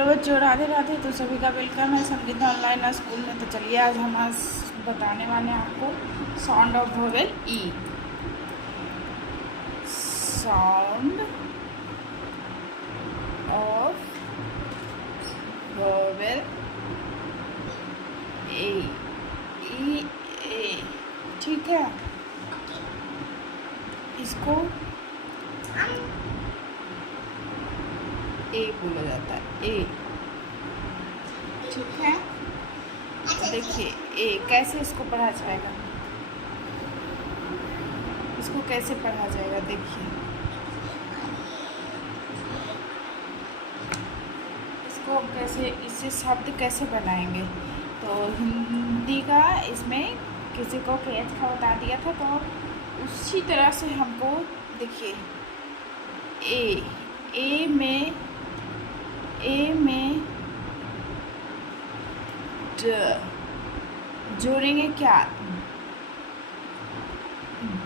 Hello बच्चों, राधे राधे। तो सभी का वेलकम है संगीता ऑनलाइन स्कूल में। तो चलिए आज हम बताने वाले हैं आपको sound of vowel E. Sound of vowel A, E A. ठीक है, इसको ए बोला जाता है, ए। ठीक है, देखिए ए कैसे इसको पढ़ा जाएगा, इसको कैसे पढ़ा जाएगा। देखिए इसको हम कैसे, इससे शब्द कैसे बनाएंगे। तो हिंदी का इसमें किसी को कैच का बता दिया था, तो उसी तरह से हमको देखिए ए में ड जोड़ेंगे क्या,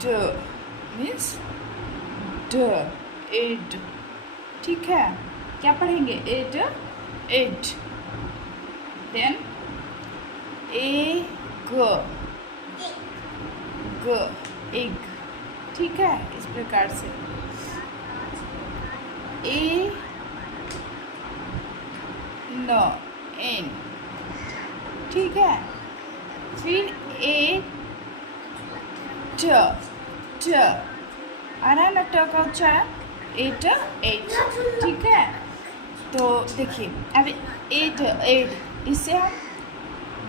ड मीन्स ड, एड। ठीक है, क्या पढ़ेंगे, एड, एड। देन ए ग, एग। ठीक है, इस प्रकार से ए न, एन। ठीक है, फिर ए ट, आ रहा है ना ट का उच्चारण, एट, एट। ठीक है, तो देखिए अब एट, एड, इससे हम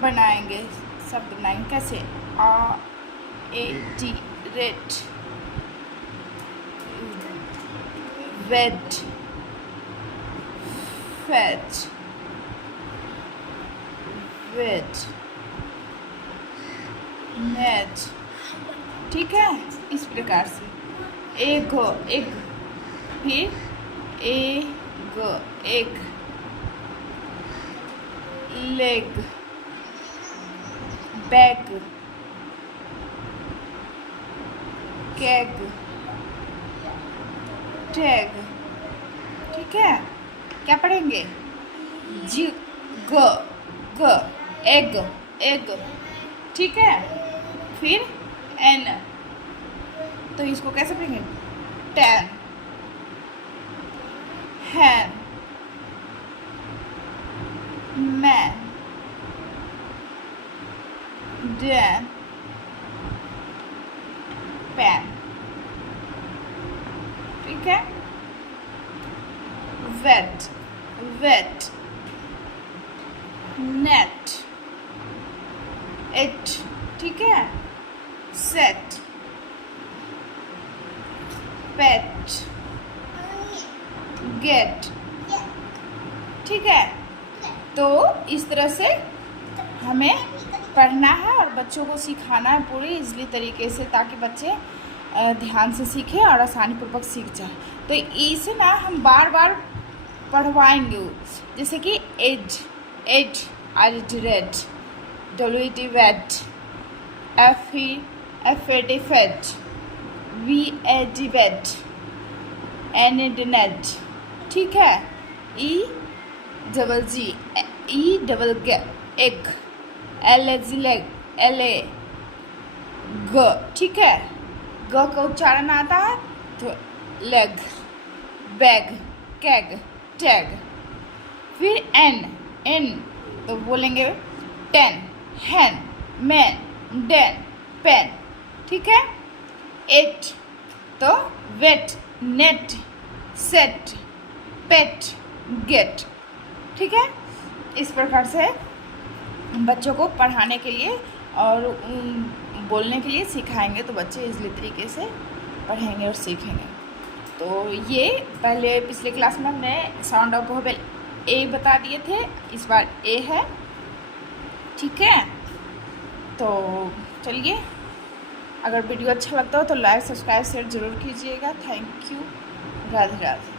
बनाएंगे, शब्द बनाएंगे कैसे, R A T, red, wed, fat, wet, net. ठीक है, इस प्रकार से एग, एग, फिर egg, egg, leg, bag, keg, tag. ठीक है, क्या पढ़ेंगे, जी, ग, एग, एग। ठीक है, फिर एन, तो इसको कैसे पढ़ेंगे, टैन, हैन, मैन, डैन, पैन। ठीक है, वेट, वेट, नेट, एट। ठीक है, सेट, पेट, गेट। ठीक है, तो इस तरह से हमें पढ़ना है और बच्चों को सिखाना है पूरी इजली तरीके से, ताकि बच्चे ध्यान से सीखें और आसानीपूर्वक सीख जाए। तो इसे ना हम बार बार पढ़वाएंगे, जैसे कि edge, edge, R T, red, W E T, wet, F A T, fat, V A D, vet, N A D, net. ठीक है, E double G, E double ग, egg, L A G, leg, L A ग। ठीक है, ग का उच्चारण आता है तो लेग, बैग, कैग, टैग। फिर एन, एन तो बोलेंगे ten, hen, man, Dan, pen. ठीक है, एट तो वेट, नेट, सेट, पेट, गेट। ठीक है, इस प्रकार से बच्चों को पढ़ाने के लिए और बोलने के लिए सिखाएंगे, तो बच्चे इजली तरीके से पढ़ेंगे और सीखेंगे। तो ये पहले पिछले क्लास में हमने साउंड ऑफ वोवेल ए बता दिए थे, इस बार ए है। ठीक है, तो चलिए, अगर वीडियो अच्छा लगता हो तो लाइक, सब्सक्राइब, शेयर ज़रूर कीजिएगा। Thank you, Radhe Radhe.